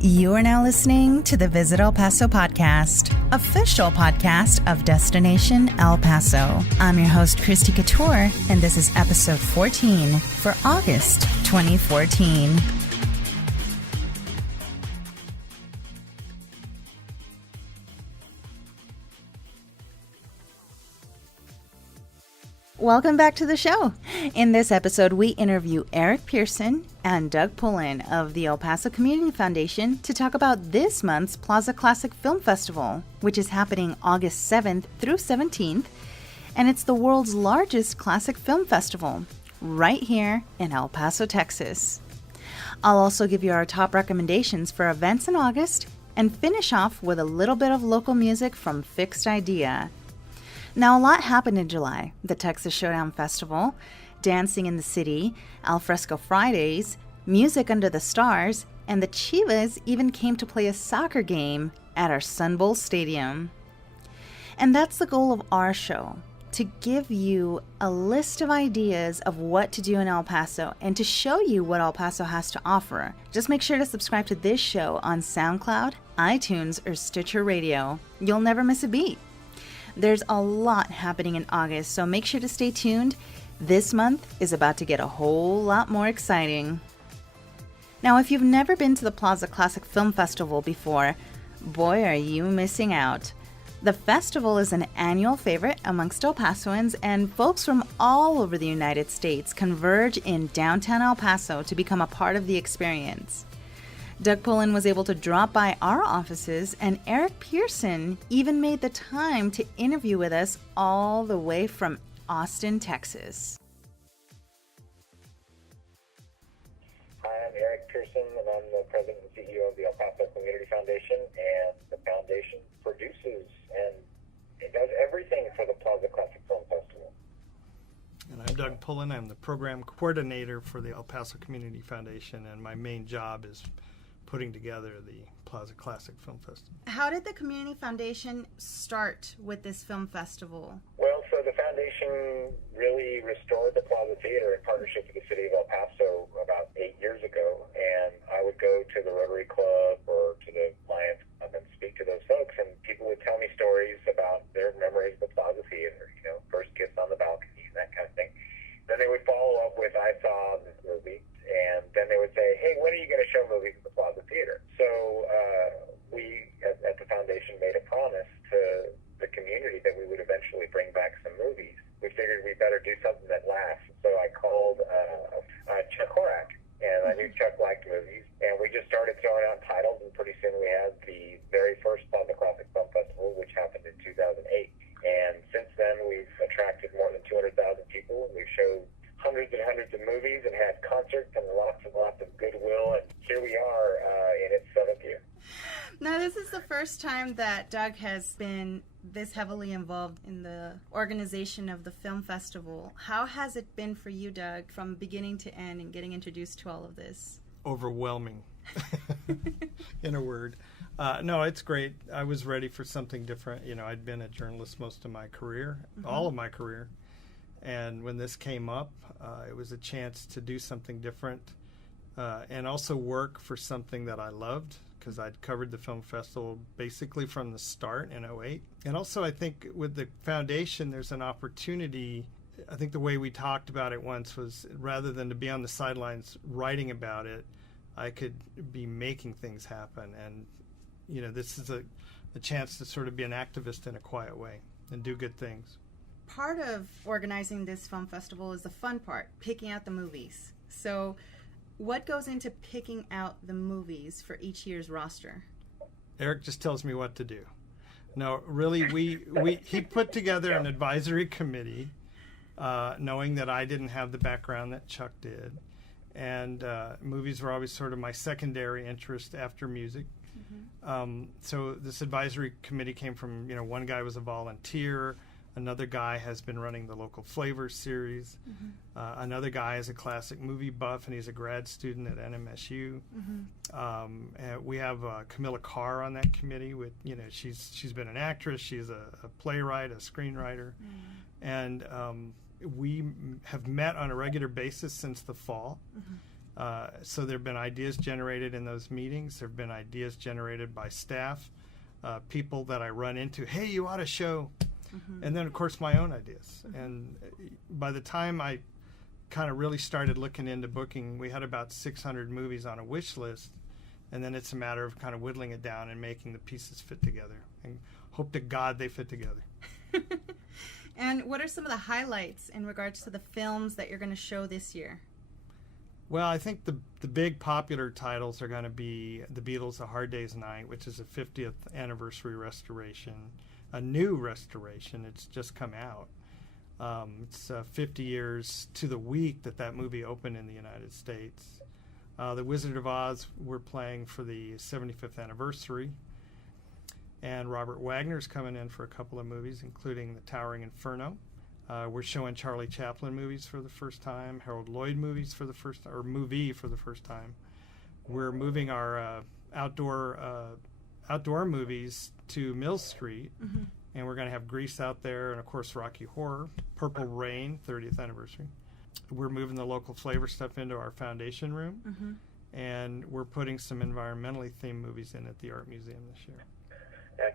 You are now listening to the Visit El Paso podcast, official podcast of Destination El Paso. I'm your host, Christy Couture, and this is episode 14 for August 2014. Welcome back to the show. In this episode, we interview Eric Pearson and Doug Pullen of the El Paso Community Foundation to talk about this month's Plaza Classic Film Festival, which is happening August 7th through 17th, and it's the world's largest classic film festival, right here in El Paso, Texas. I'll also give you our top recommendations for events in August and finish off with a little bit of local music from Fixed Idea. Now, a lot happened in July. The Texas Showdown Festival, Dancing in the City, Alfresco Fridays, Music Under the Stars, and the Chivas even came to play a soccer game at our Sun Bowl Stadium. And that's the goal of our show, to give you a list of ideas of what to do in El Paso and to show you what El Paso has to offer. Just make sure to subscribe to this show on SoundCloud, iTunes, or Stitcher Radio. You'll never miss a beat. There's a lot happening in August, so make sure to stay tuned. This month is about to get a whole lot more exciting. Now, if you've never been to the Plaza Classic Film Festival before, boy, are you missing out. The festival is an annual favorite amongst El Pasoans, and folks from all over the United States converge in downtown El Paso to become a part of the experience. Doug Pullen was able to drop by our offices, and Eric Pearson even made the time to interview with us all the way from Austin, Texas. Hi, I'm Eric Pearson, and I'm the president and CEO of the El Paso Community Foundation, and the foundation produces and it does everything for the Plaza Classic Film Festival. And I'm Doug Pullen. I'm the program coordinator for the El Paso Community Foundation, and my main job is putting together the Plaza Classic Film Festival. How did the Community Foundation start with this film festival? Well, so the foundation really restored the Plaza Theater in partnership with the city of El Paso about 8 years ago, and I would go to the Rotary Club or to the Lions Club and speak to those folks, and people would tell me stories about their memories of the Plaza Theater, you know, first kiss on the balcony, that kind of thing. Then they would follow up with, I saw this movie, and then they would say, hey, when are you going to show movies at the Plaza Theater? So we, at the foundation, made a promise to the community that we would eventually bring back some movies. We figured we better do something that lasts. So I called Chuck Horak, and I knew Chuck liked movies, and we just started throwing out titles, and pretty soon we had the very first Plaza Classic Film Festival, which happened in 2008. And since then, we've attracted more than 200,000 people. We've showed hundreds and hundreds of movies and had concerts and lots of goodwill, and here we are in its 7th year. Now, this is the first time that Doug has been this heavily involved in the organization of the film festival. How has it been for you, Doug, from beginning to end and getting introduced to all of this? Overwhelming, in a word. No, it's great. I was ready for something different. You know, I'd been a journalist most of my career, all of my career. And when this came up, it was a chance to do something different and also work for something that I loved, because I'd covered the film festival basically from the start in '08. And also, I think with the foundation, there's an opportunity. I think the way we talked about it once was, rather than to be on the sidelines writing about it, I could be making things happen. And, you know, this is a chance to sort of be an activist in a quiet way and do good things. Part of organizing this film festival is the fun part, picking out the movies. So what goes into picking out the movies for each year's roster? Eric just tells me what to do. No, really, he put together an advisory committee, knowing that I didn't have the background that Chuck did. And movies were always sort of my secondary interest after music. So this advisory committee came from, you know, one guy was a volunteer. Another guy has been running the local Flavor series. Another guy is a classic movie buff, and he's a grad student at NMSU. And we have Camilla Carr on that committee. With, you know, she's been an actress. She's a playwright, a screenwriter, and we have met on a regular basis since the fall. So there have been ideas generated in those meetings. There have been ideas generated by staff, people that I run into. Hey, you ought to show. And then, of course, my own ideas. And by the time I kind of really started looking into booking, we had about 600 movies on a wish list. And then it's a matter of kind of whittling it down and making the pieces fit together. And hope to God they fit together. And what are some of the highlights in regards to the films that you're going to show this year? Well, I think the big popular titles are going to be The Beatles' A Hard Day's Night, which is a 50th anniversary restoration, a new restoration. It's just come out. It's 50 years to the week that movie opened in the United States. The Wizard of Oz we're playing for the 75th anniversary. And Robert Wagner's coming in for a couple of movies, including The Towering Inferno. We're showing Charlie Chaplin movies for the first time, Harold Lloyd movies for the first time. We're moving our outdoor movies to Mill Street, and we're going to have Grease out there, and of course Rocky Horror, Purple Rain, 30th anniversary. We're moving the local flavor stuff into our foundation room, and we're putting some environmentally themed movies in at the Art Museum this year.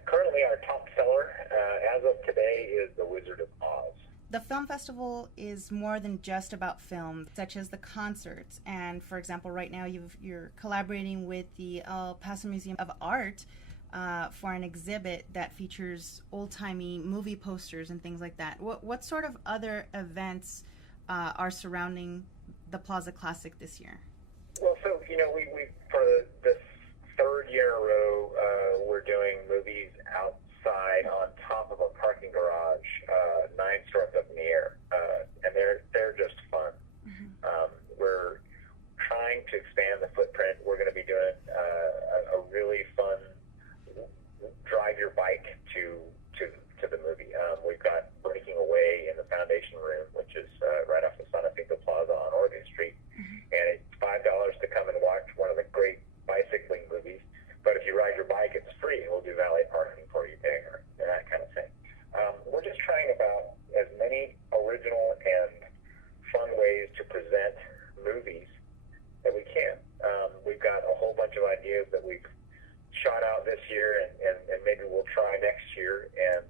Currently, our top seller as of today is The Wizard of Oz. The film festival is more than just about film, such as the concerts. And for example, right now you're collaborating with the El Paso Museum of Art for an exhibit that features old-timey movie posters and things like that. What sort of other events are surrounding the Plaza Classic this year? Well, so, we for this third year in a row, we're doing movies outside on top of a parking garage, 9 stories up in the air, and they're just fun. We're trying to expand the footprint. We're going to be doing a really fun drive your bike to the movie. We've got Breaking Away in the Foundation Room, which is right off the San Jacinto Plaza on Oregon Street, and it's $5 to come and watch one of the great bicycling movies. But if you ride your bike, it's free, and we'll do valet parking for you there, and that kind of thing. We're just trying about as many original and fun ways to present movies that we can. We've got a whole bunch of ideas that we've shot out this year, and maybe we'll try next year. And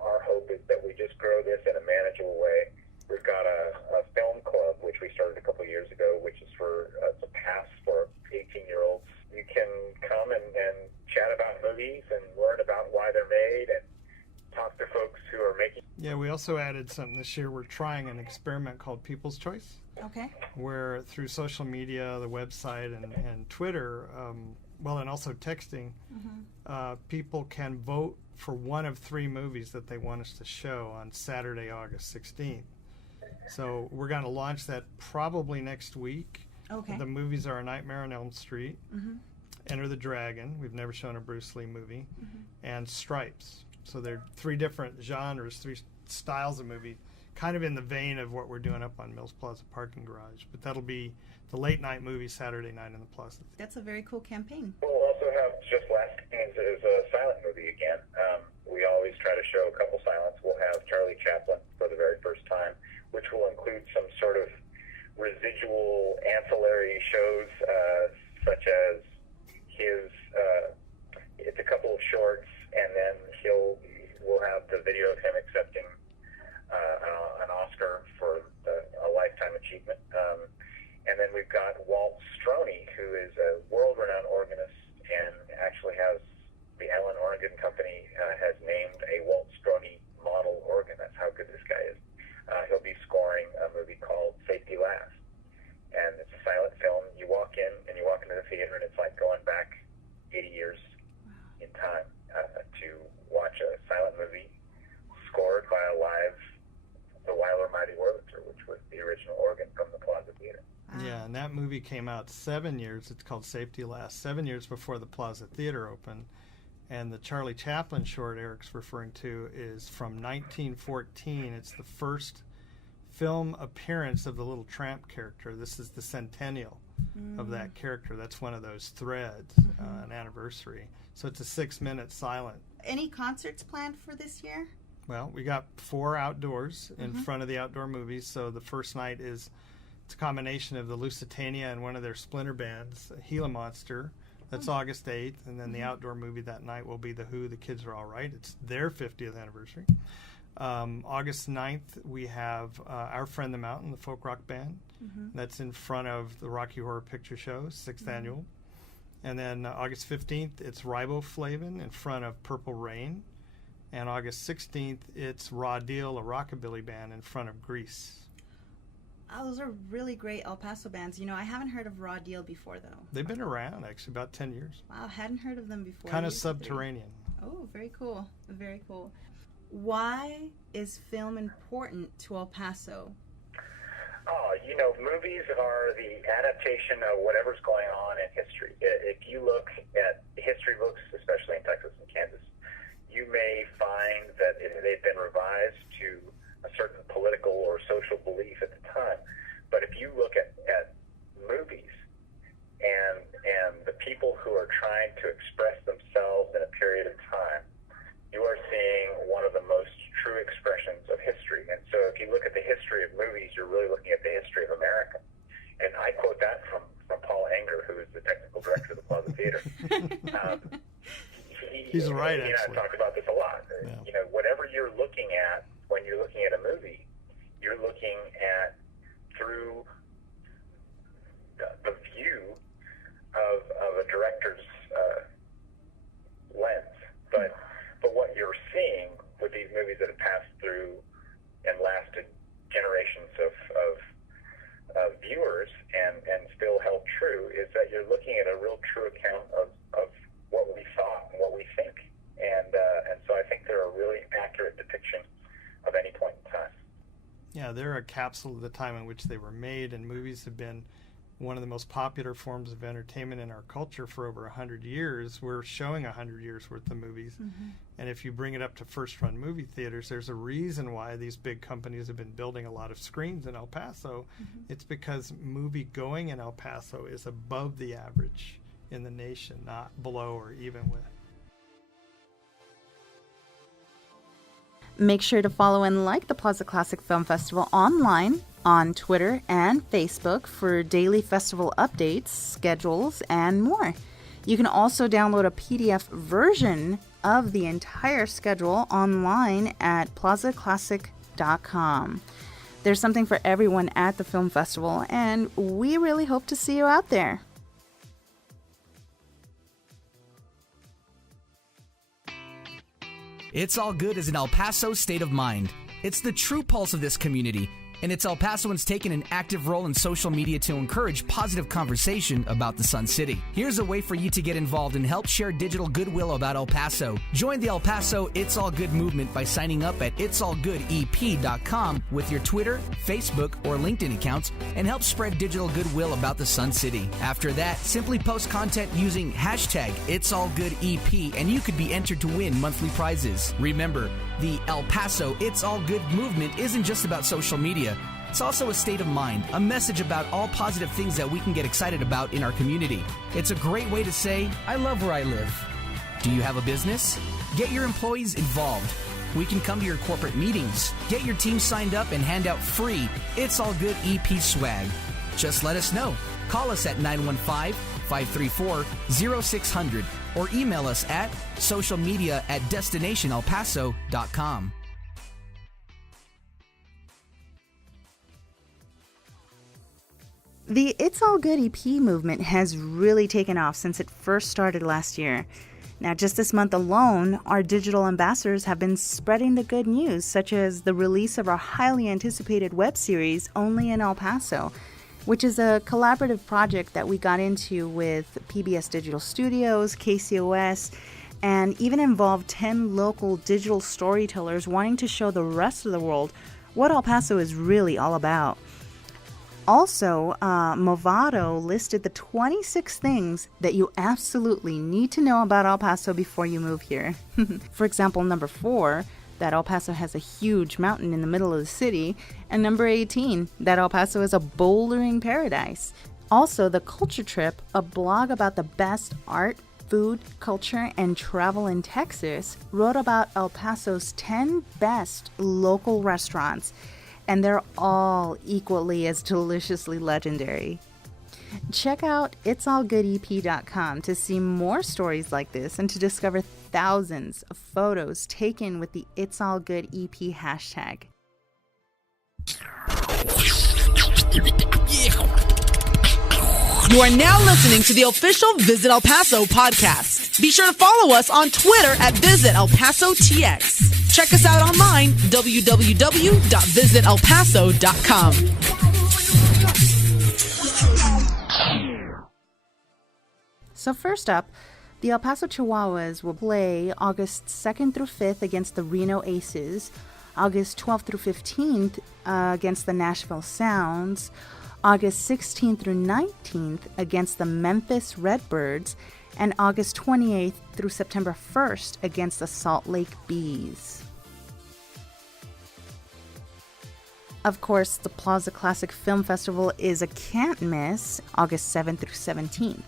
our hope is that we just grow this in a manageable way. We've got a film club, which we started a couple of years ago, which is for it's a pass for 18-year-olds. You can come and chat about movies and learn about why they're made and talk to folks who are making. Yeah, we also added something this year. We're trying an experiment called People's Choice. Okay. Where through social media, the website, and Twitter, and also texting, people can vote for one of 3 movies that they want us to show on Saturday, August 16th. So we're going to launch that probably next week. Okay. The movies are A Nightmare on Elm Street, Enter the Dragon, we've never shown a Bruce Lee movie, and Stripes. So they're 3 different genres, 3 styles of movie, kind of in the vein of what we're doing up on Mills Plaza Parking Garage. But that'll be the late night movie Saturday night in the Plaza. That's a very cool campaign. We'll also have just last things is a silent movie again. We always try to show a couple silents. We'll have Charlie Chaplin for the very first time, which will include some sort of residual ancillary shows, such as his. It's a couple of shorts, and then we'll have the video of him accepting an Oscar for a lifetime achievement. And then we've got Walt Stroney, who is a world-renowned organist and actually has the Allen Organ Company has named a Walt Stroney model organ. That's how good this guy is. He'll be scoring a movie called Safety Last. And it's a silent film. You walk in, and you walk into the theater, and it's like going back 80 years in time to watch a silent movie scored by the Weiler Mighty Wurlitzer, which was the original organ from the Plaza Theater. Yeah, and that movie came out 7 years. It's called Safety Last, 7 years before the Plaza Theater opened. And the Charlie Chaplin short Eric's referring to is from 1914. It's the first film appearance of the Little Tramp character. This is the centennial of that character. That's one of those threads, an anniversary. So it's a 6-minute silent. Any concerts planned for this year? Well, we got 4 outdoors in front of the outdoor movies. So the first night is It's a combination of the Lusitania and one of their splinter bands, Gila Monster. That's August 8th. And then the outdoor movie that night will be The Who, The Kids Are All Right. It's their 50th anniversary. August 9th, we have Our Friend the Mountain, the folk rock band. That's in front of the Rocky Horror Picture Show, 6th annual. And then August 15th, it's Riboflavin in front of Purple Rain. And August 16th, it's Raw Deal, a rockabilly band, in front of Grease. Oh, those are really great El Paso bands. You know, I haven't heard of Raw Deal before, though. They've been around, actually, about 10 years. Wow, hadn't heard of them before. Kind of subterranean. Oh, very cool. Very cool. Why is film important to El Paso? Oh, you know, movies are the adaptation of whatever's going on in history. If you look at history books, especially in Texas and Kansas, you may find that they've been revised to a certain political or social belief at the time. But if you look at movies and the people who are trying to express themselves in a period of time, you are seeing one of the most true expressions of history. And so if you look at the history of movies, you're really looking at the history of America. And I quote that from Paul Anger, who is the technical director of the Plaza Theater. He's right, he and actually. I talk about this a lot. Yeah. You know, whatever you're looking at when you're looking at a movie, you're looking at through the view of a director's lens. But what you're seeing with these movies that have passed through and lasted generations of viewers and still held true is that you're looking at a real true account of what we thought and what we think. And so I think they're a really accurate depiction of any point in time. Yeah, they're a capsule of the time in which they were made, and movies have been one of the most popular forms of entertainment in our culture for over 100 years. We're showing 100 years worth of movies. And if you bring it up to first-run movie theaters, there's a reason why these big companies have been building a lot of screens in El Paso. It's because movie-going in El Paso is above the average in the nation, not below or even with. Make sure to follow and like the Plaza Classic Film Festival online on Twitter and Facebook for daily festival updates, schedules, and more. You can also download a PDF version of the entire schedule online at plazaclassic.com. There's something for everyone at the film festival, and we really hope to see you out there. It's All Good is an El Paso state of mind. It's the true pulse of this community, and it's El Pasoans taking an active role in social media to encourage positive conversation about the Sun City. Here's a way for you to get involved and help share digital goodwill about El Paso. Join the El Paso It's All Good movement by signing up at itsallgoodep.com with your Twitter, Facebook, or LinkedIn accounts and help spread digital goodwill about the Sun City. After that, simply post content using hashtag It's All Good EP and you could be entered to win monthly prizes. Remember, the El Paso It's All Good movement isn't just about social media. It's also a state of mind, a message about all positive things that we can get excited about in our community. It's a great way to say, I love where I live. Do you have a business? Get your employees involved. We can come to your corporate meetings, get your team signed up, and hand out free It's All Good EP swag. Just let us know. Call us at 915-534-0600 or email us at socialmedia@destinationelpaso.com. The It's All Good EP movement has really taken off since it first started last year. Now, just this month alone, our digital ambassadors have been spreading the good news, such as the release of our highly anticipated web series, Only in El Paso, which is a collaborative project that we got into with PBS Digital Studios, KCOS, and even involved 10 local digital storytellers wanting to show the rest of the world what El Paso is really all about. Also, Movado listed the 26 things that you absolutely need to know about El Paso before you move here. For example, number 4, that El Paso has a huge mountain in the middle of the city, and number 18, that El Paso is a bouldering paradise. Also, The Culture Trip, a blog about the best art, food, culture, and travel in Texas, wrote about El Paso's 10 best local restaurants. and they're all equally as deliciously legendary. Check out itsallgoodep.com to see more stories like this and to discover thousands of photos taken with the It's All Good EP hashtag. You are now listening to the official Visit El Paso podcast. Be sure to follow us on Twitter at Visit El Paso TX. Check us out online, www.visitelpaso.com. So first up, the El Paso Chihuahuas will play August 2nd through 5th against the Reno Aces, August 12th through 15th against the Nashville Sounds, August 16th through 19th against the Memphis Redbirds, and August 28th through September 1st against the Salt Lake Bees. Of course, the Plaza Classic Film Festival is a can't miss, August 7th through 17th.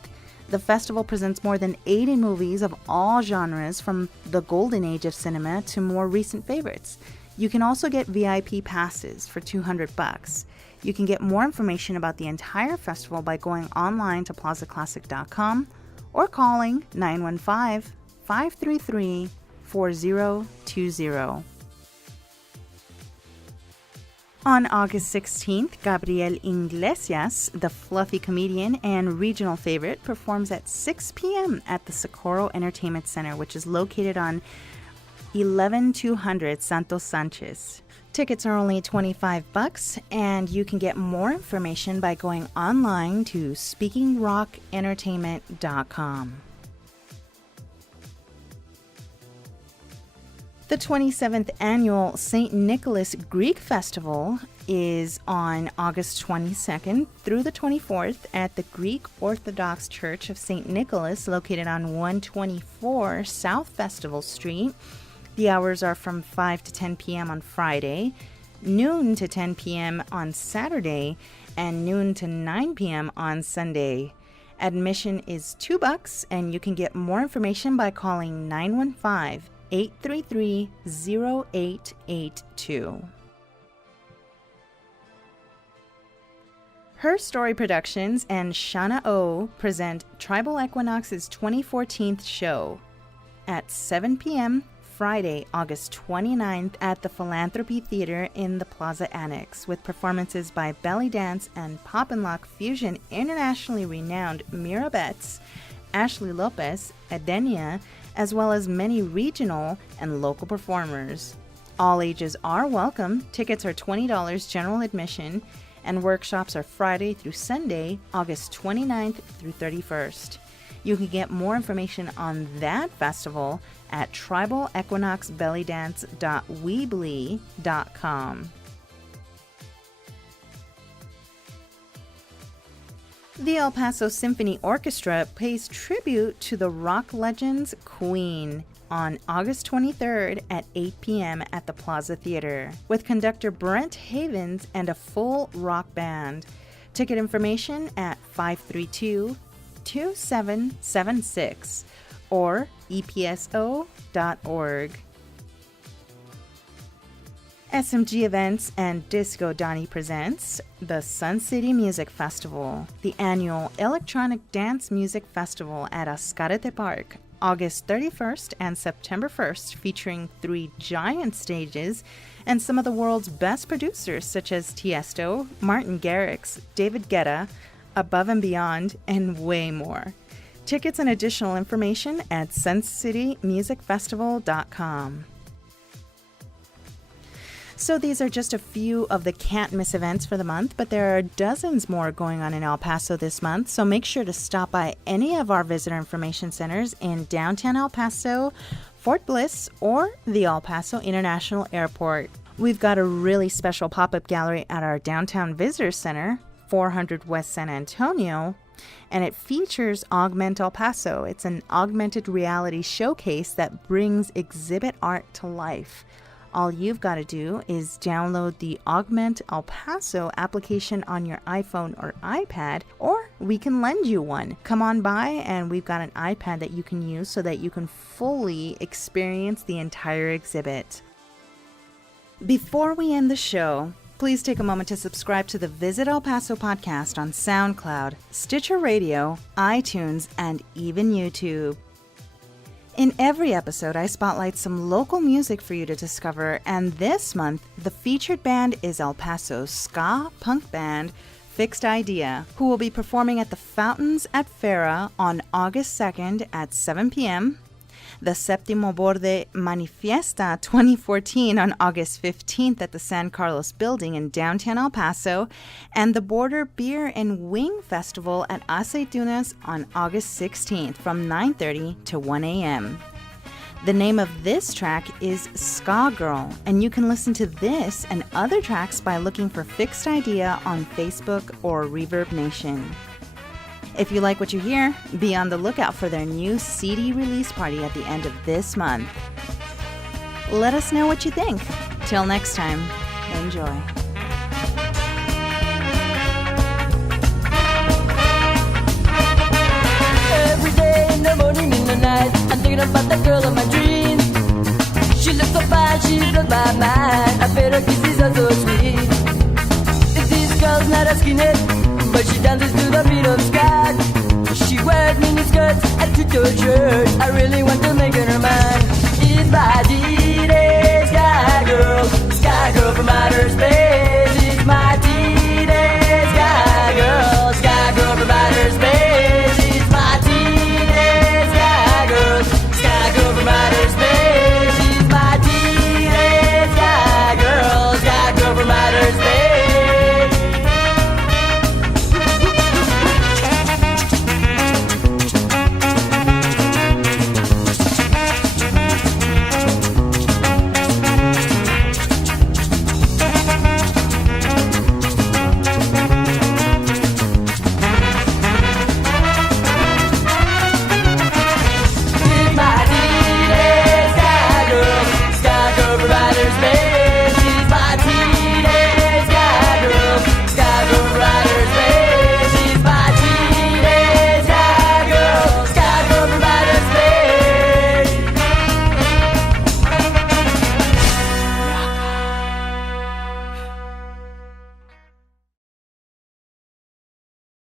The festival presents more than 80 movies of all genres, from the golden age of cinema to more recent favorites. You can also get VIP passes for $200. You can get more information about the entire festival by going online to plazaclassic.com or calling 915-533-4020. On August 16th, Gabriel Iglesias, the fluffy comedian and regional favorite, performs at 6 p.m. at the Socorro Entertainment Center, which is located on 11200 Santos Sanchez. Tickets are only $25, and you can get more information by going online to speakingrockentertainment.com. The 27th annual St. Nicholas Greek Festival is on August 22nd through the 24th at the Greek Orthodox Church of St. Nicholas, located on 124 South Festival Street. The hours are from 5 to 10 p.m. on Friday, noon to 10 p.m. on Saturday, and noon to 9 p.m. on Sunday. Admission is $2, and you can get more information by calling 915-833-0882. Her Story Productions and Shauna O present Tribal Equinox's 2014 show at 7 p.m. Friday, August 29th at the Philanthropy Theater in the Plaza Annex, with performances by belly dance and pop and lock fusion internationally renowned Mira Betts, Ashley Lopez, Edenia, as well as many regional and local performers. All ages are welcome. Tickets are $20 general admission, and workshops are Friday through Sunday, August 29th through 31st. You can get more information on that festival at tribalequinoxbellydance.weebly.com. The El Paso Symphony Orchestra pays tribute to the rock legend's Queen on August 23rd at 8 p.m. at the Plaza Theater, with conductor Brent Havens and a full rock band. Ticket information at 532-2776 or epso.org. SMG Events and Disco Donnie presents the Sun City Music Festival, the annual electronic dance music festival at Ascarete Park, August 31st and September 1st, featuring 3 giant stages and some of the world's best producers such as Tiesto, Martin Garrix, David Guetta, Above and Beyond, and way more. Tickets and additional information at suncitymusicfestival.com. So these are just a few of the can't miss events for the month, but there are dozens more going on in El Paso this month, so make sure to stop by any of our visitor information centers in downtown El Paso, Fort Bliss, or the El Paso International Airport. We've got a really special pop-up gallery at our downtown visitor center, 400 West San Antonio, and it features Augment El Paso. It's an augmented reality showcase that brings exhibit art to life. All you've got to do is download the Augment El Paso application on your iPhone or iPad, or we can lend you one. Come on by, and we've got an iPad that you can use so that you can fully experience the entire exhibit. Before we end the show, please take a moment to subscribe to the Visit El Paso podcast on SoundCloud, Stitcher Radio, iTunes, and even YouTube. In every episode, I spotlight some local music for you to discover, and this month, the featured band is El Paso's ska punk band, Fixed Idea, who will be performing at the Fountains at Fera on August 2nd at 7 p.m., the Séptimo Borde Manifiesta 2014 on August 15th at the San Carlos Building in downtown El Paso, and the Border Beer and Wing Festival at Aceitunas on August 16th from 9:30 to 1 a.m. The name of this track is Ska Girl, and you can listen to this and other tracks by looking for Fixed Idea on Facebook or Reverb Nation. If you like what you hear, be on the lookout for their new CD release party at the end of this month. Let us know what you think. Till next time, enjoy. Every day in the morning, in the night, I'm thinking about the girl of my dreams. She looks so fine, she blows my mind. I bet her kisses are so sweet. This girl's not asking it, but she dances to the beat of ska. She wears mini skirts and two-tone shirts. I really want to make her mine. It's my DJ, Sky Girl from outer space.